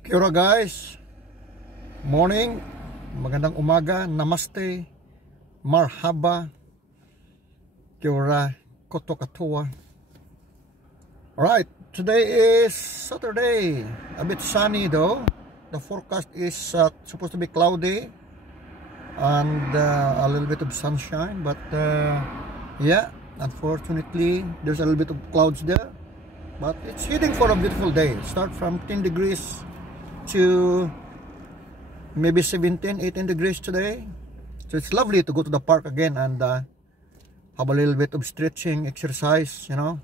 Kia ora guys, morning, magandang umaga, namaste, marhaba, kia ora, koto katoa. Alright, today is Saturday, a bit sunny though. The forecast is supposed to be cloudy and a little bit of sunshine, but yeah, unfortunately there's a little bit of clouds there. But it's heading for a beautiful day. Start from 10 degrees to maybe 17, 18 degrees today. So it's lovely to go to the park again and have a little bit of stretching, exercise, you know.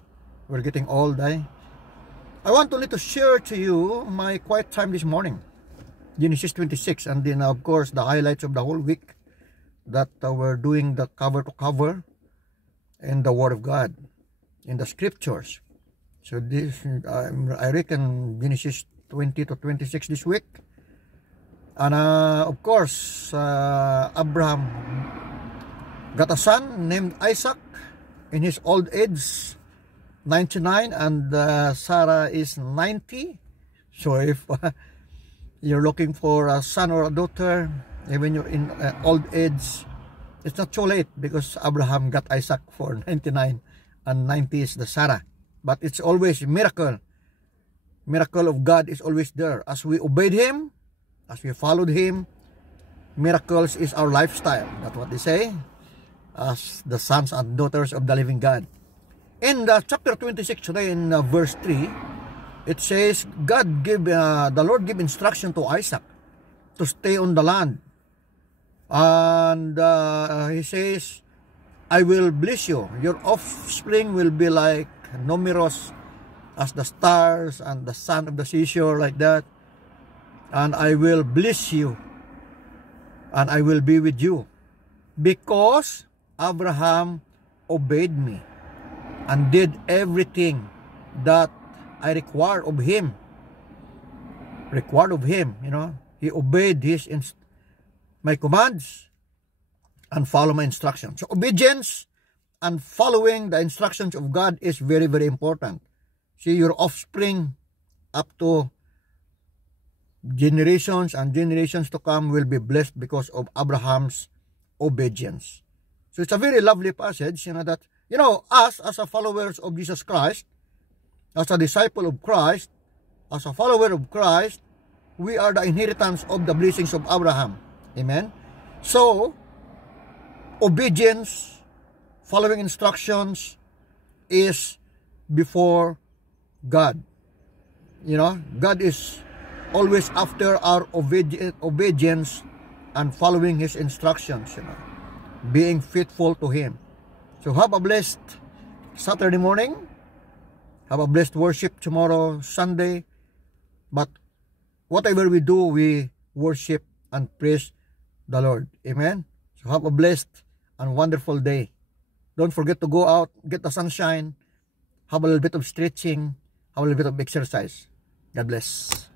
We're getting old, eh? I want only to share to you my quiet time this morning. Genesis 26, and then of course the highlights of the whole week that we're doing the cover to cover in the Word of God, in the Scriptures. So this, I reckon Genesis 20 to 26 this week. And of course, Abraham got a son named Isaac in his old age, 99, and Sarah is 90. So if you're looking for a son or a daughter, even you're in old age, it's not too late, because Abraham got Isaac for 99 and 90 is the Sarah. But it's always a miracle. Miracle of God is always there. As we obeyed Him, as we followed Him, miracles is our lifestyle. That's what they say, as the sons and daughters of the living God. In the chapter 26 today, in verse 3, it says, the Lord gave instruction to Isaac to stay on the land. And He says, I will bless you. Your offspring will be like numerous as the stars and the sand of the seashore, like that. And I will bless you, and I will be with you, because Abraham obeyed me and did everything that I required of him. You know, he obeyed my commands and follow my instructions. So obedience and following the instructions of God is very, very important. See, your offspring up to generations and generations to come will be blessed because of Abraham's obedience. So it's a very lovely passage, you know, that, you know, us as a followers of Jesus Christ, as a disciple of Christ, as a follower of Christ, we are the inheritance of the blessings of Abraham. Amen? So, obedience, following instructions is before God. You know, God is always after our obedience and following His instructions, you know, being faithful to Him. So have a blessed Saturday morning. Have a blessed worship tomorrow, Sunday. But whatever we do, we worship and praise the Lord. Amen? So have a blessed and wonderful day. Don't forget to go out, get the sunshine, have a little bit of stretching, have a little bit of exercise. God bless.